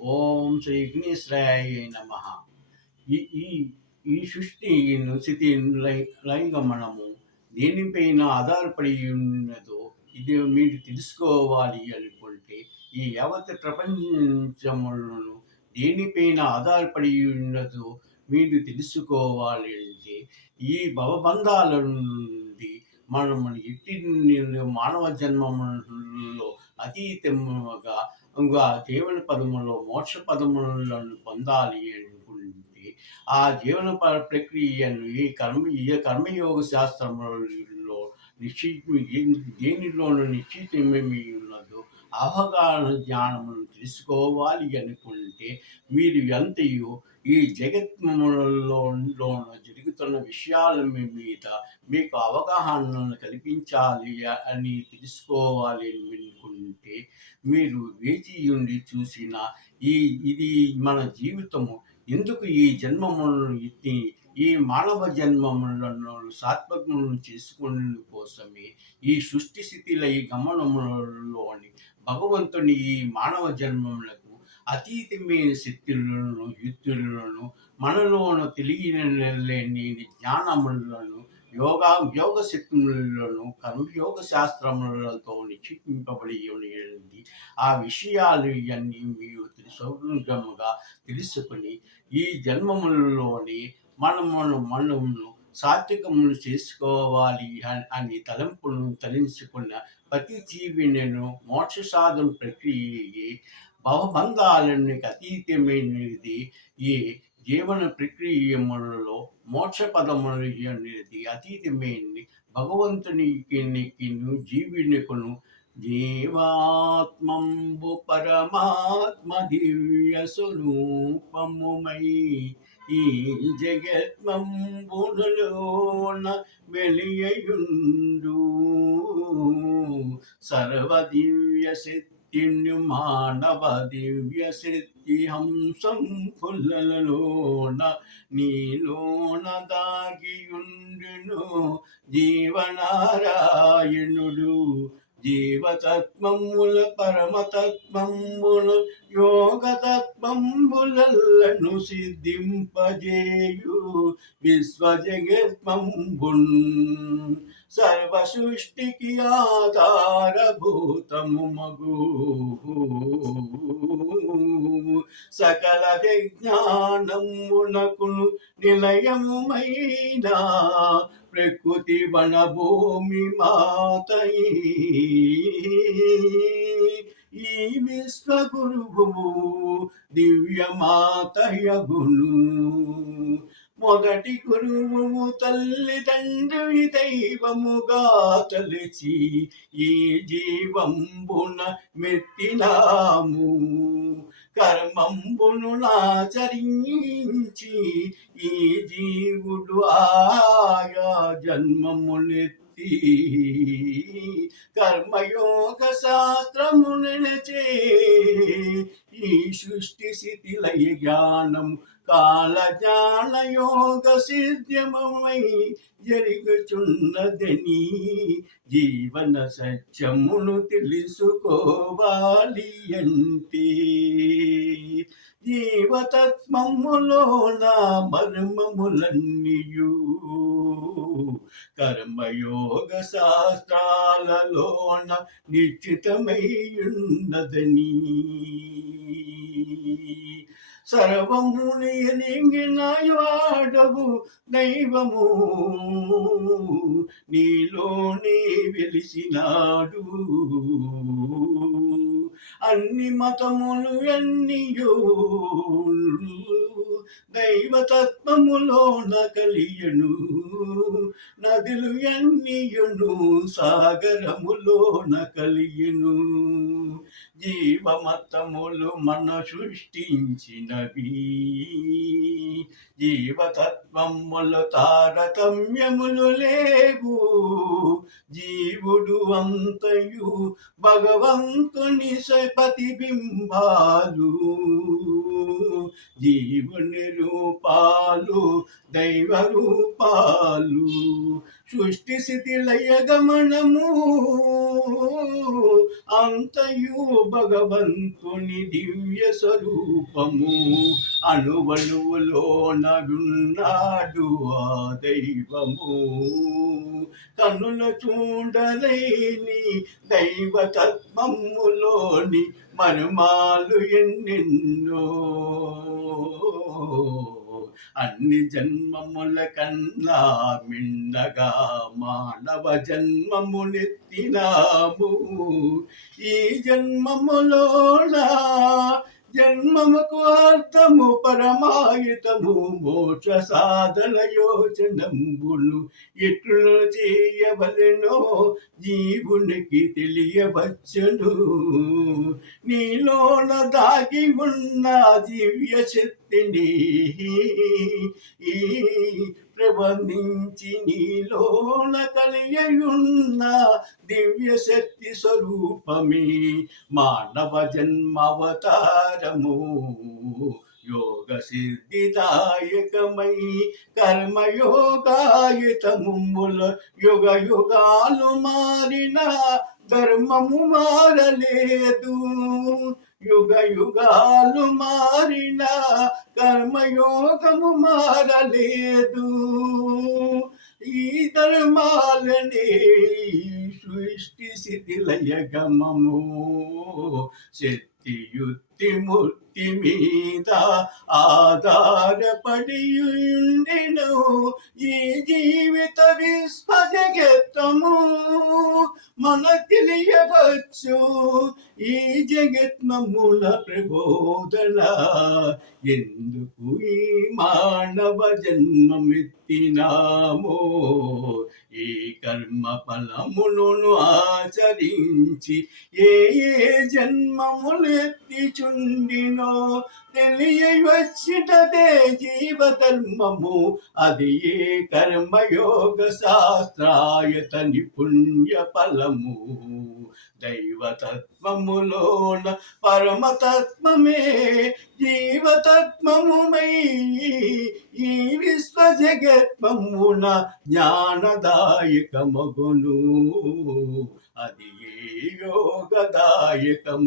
ఓం శ్రీ విఘ్నేశ్వరాయ నమః. ఈ ఈ ఈ సృష్టి స్థితి లయగమనము దేనిపైన ఆధారపడి ఉన్నదో ఇది మీరు తెలుసుకోవాలి అనుకుంటే, ఈ యావత్ ప్రపంచములను దేనిపైన ఆధారపడి ఉన్నదో మీరు తెలుసుకోవాలి అంటే, ఈ భవబంధాల నుండి మనము ఎట్టి మానవ జన్మములో అతీతముగా ఇంకా జీవన పదములో మోక్ష పదములను పొందాలి అనుకుంటే, ఆ జీవన ప్రక్రియను ఈ కర్మయోగ శాస్త్రములో నిశ్చి దేనిలోనూ నిశ్చితమేమి ఉన్నదో అవగాహన జ్ఞానమును తెలుసుకోవాలి అనుకుంటే, మీరు ఎంతయో ఈ జగత్తులో జరుగుతున్న విషయాల మీద మీకు అవగాహనను కల్పించాలి అని తెలుసుకోవాలి అనుకుంటే, మీరు వేచి ఉండి చూసిన ఇది మన జీవితము ఎందుకు ఈ జన్మములను ఎత్తి ఈ మానవ జన్మములను సాత్మకములను చేసుకునే కోసమే ఈ సృష్టి స్థితిల ఈ గమనములలోని భగవంతుని ఈ మానవ జన్మములకు అతీతమైన శక్తులను యుక్తులను మనలోన తెలియని జ్ఞానములను యోగ శక్తులను కర్మయోగ శాస్త్రములతో నిక్షిపింపబడి ఉన్నది. ఆ విషయాలు ఇవన్నీ మీరు సౌగంగా తెలుసుకుని ఈ జన్మములలోని మనము సాత్వికములు చేసుకోవాలి అని తలంపులను తలించుకున్న ప్రతి జీవిని మోక్ష సాధన ప్రక్రియ భవబంధాలకి అతీతమైనది. ఈ జీవన ప్రక్రియములలో మోక్ష పదములు అనేది అతీతమైనది. భగవంతునికి జీవునికును జీవాత్మంబు పరమాత్మ దివ్య స్వరూపముమై ఈ జగత్మంబులోన వెలియుండు సర్వ దివ్య శక్తిని మానవ దివ్య శక్తి హంసం పుల్లలలోన నీలోన దాగియుండును జీవనారాయణుడు. జీవతత్వముల పరమతత్వముల యోగతత్వములను సిద్ధింపజేయు విశ్వజగత్మంబున్ సర్వ సృష్టికి ఆధారభూతము మగు సకల విజ్ఞానమునకును నిలయముమైన ప్రకృతి వనభూమి మాతయి ఈ విశ్వగురువు దివ్య మాతయగును. మొదటి గురువు తల్లిదండ్రి దైవముగా తలచి ఈ జీవంబున మెత్తినాము కర్మంబును నాచరించి ఈ జీవుడు ఆయా జన్మమునెత్తి కర్మయోగ శాస్త్రమునచే ఈ సృష్టి స్థితి లయ జ్ఞానం కాల జ్ఞాన యోగ సిద్ధ్యమై జరుగుచున్నదని జీవన సత్యమును తెలుసుకోవాలి అంటే జీవతత్వములోన మర్మములన్నీయు కర్మయోగ శాస్త్రాలలోన నిశ్చితమయ్యున్నదని సర్వముని ఎరిగినవాడవు దైవము నీలోనే వెలిసినాడు. అన్ని మతములు ఎన్నియో దైవతత్వములోన కలియను నదులు ఎన్నియును సాగరములోన కలియను. జీవమతములు మన సృష్టించినవి జీవతత్వములు తారతమ్యములు లేవు. జీవుడు అంతయు భగవంతుని ప్రతిబింబాలు జీవుని రూపాలు దైవ రూపాలు సృష్టి స్థితి లయ గమనము అంతయు భగవంతుని దివ్య స్వరూపము. అణువణువులోన ఉన్నాడు ఆ దైవము. కనుల చూడలేని దైవతత్వములోని మర్మాలు ఎన్నెన్నో. అన్ని జన్మముల కన్నా మిన్నగా మానవ జన్మమునెత్తినాము. ఈ జన్మములోన జన్మముకు అర్థము పరమాయుతము. మోక్ష సాధన యోచనంబులు ఎట్లు చేయవలెనో జీవునికి తెలియవచ్చును. నీలోన దాగి ఉన్న దివ్య శక్తిని ప్రబంధించి నీలోన కలియున్న దివ్య శక్తి స్వరూపమే మానవ జన్మావతారము. యోగ సిద్ధిదాయకమై కర్మయోగాయుతముల యుగ యుగాలు మారిన ధర్మము మారలేదు. యుగ యుగాలు మారిన కర్మయోగము మారలేదు. ఈ ధర్మాలనే సృష్టి స్థితిలయ గమము. శక్తియుక్తి ముక్తి మీద ఆధారపడి ఉండెను ఈ జీవిత విశ్వజగత్తము. మన తెలియవచ్చు ఈ జగత్మముల ప్రబోధన. ఎందుకు ఈ మానవ జన్మమెత్తినామో ఈ కర్మ ఫలములను ఆచరించి ఏ ఏ జన్మములు ఎత్తిచుండినో తెలియవచ్చిటదే జీవధర్మము. అది ఏ కర్మయోగ శాస్త్రాయతని పుణ్య ఫలము. దైవతత్వములోన పరమతత్వమే జీవతత్వముమై ఈ విశ్వ జగత్వమున జ్ఞానదాయకమగును. అది ఏ యోగదాయకమగును.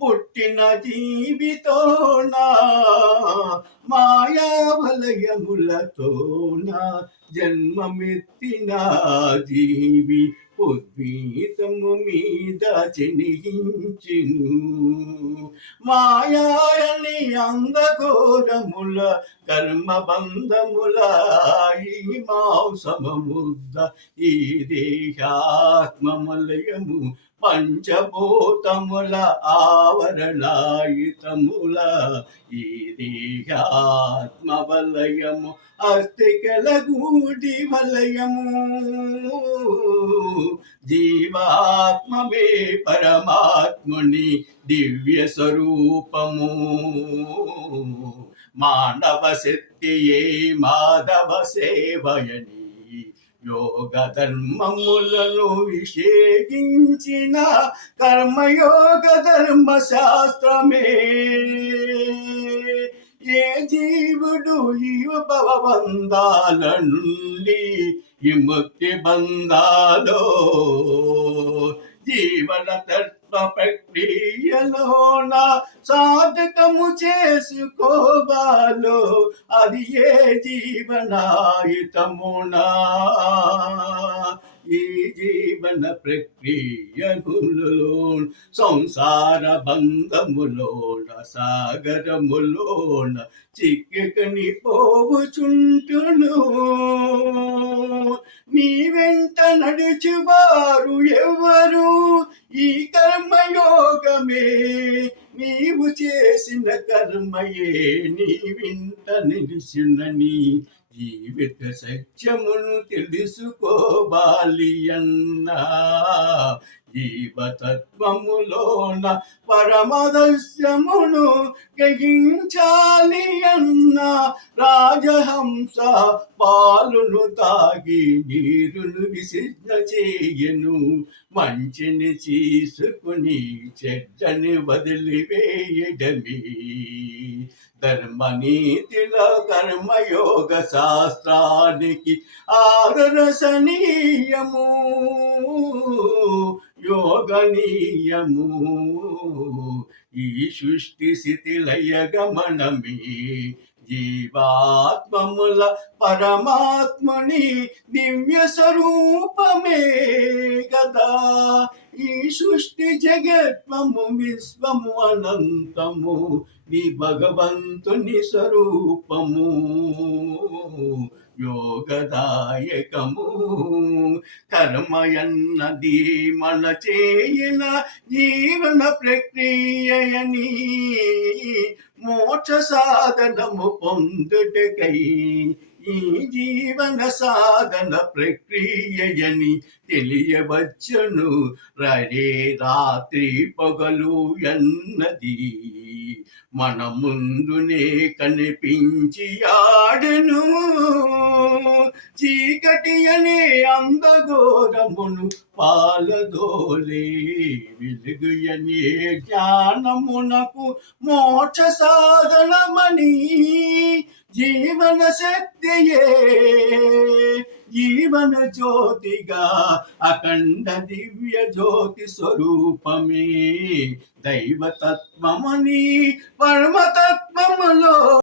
పుట్టిన జీవితోన మాయావలయములతోన జన్మమెత్తిన జీవి ఉద్వీతము మీద జనించిను. మాయాని అంగఘోరముల కర్మబంధముల ఈ మాంసముద్ద ఈ దేహాత్మమలయము పంచభూతముల ఆవరణాయుతముల ఈ దేహాత్మవలయము అస్థికల గూడి వలయము. జీవాత్మమే పరమాత్ముని దివ్య స్వరూపము. మానవ శక్తియే మాధవ సేవయని యోగ ధర్మములను విషేకించిన కర్మయోగ ధర్మ శాస్త్రమే. ఏ జీవుడు ఈ భవబంధాల నుండి విముక్తి బంధాలో జీవన తత్వ ప్రక్రియలోన సాధకము చేసుకోవాలో అది ఏ జీవనాయుతమునా. ఈ జీవన ప్రక్రియములో సంసార బంధములోన సాగరములోన చిక్కని పోవుచుంటును. నీ వెంట నడుచువారు ఎవరు ఈ కర్మయోగమే. నీవు చేసిన కర్మయే నీ వింట నిలిచినని జీవిత సత్యమును తెలుసుకోవాలి అన్నా. జీవతత్వములోన పరమదస్యమును గ్రహించాలి అన్న. రాజహంస పాలును తాగి నీరును విసిజ్ఞ చేయను. మంచిని తీసుకుని చెడ్డని వదిలివేయడమే ధర్మనీతిల కర్మయోగ శాస్త్రానికి ఆదర్శనీయము యోగనీయము. ఈ సృష్టి స్థితిలయ గమనమే జీవాత్మముల పరమాత్ముని దివ్య స్వరూపమే కదా. ఈ సృష్టి జగత్వము విశ్వము అనంతము నీ భగవంతుని స్వరూపము యోగదాయకము. కర్మయన్నది మన చేయిన జీవన ప్రక్రియయని మోక్ష సాధనము పొందుటకై ఈ జీవన సాధన ప్రక్రియయని తెలియవచ్చును. రరే రాత్రి పగలు ఎన్నది మన ముందునే కనిపించి ఆడును. చీకటి అనే అందఘోరమును పాలదోలే వెలుగు అనే జ్ఞానమునకు మోక్ష సాధనమని జీవన శక్తియే జీవన జ్యోతిగా అఖండ దివ్య జ్యోతి స్వరూపమే దైవతత్వమని పరమతత్వములో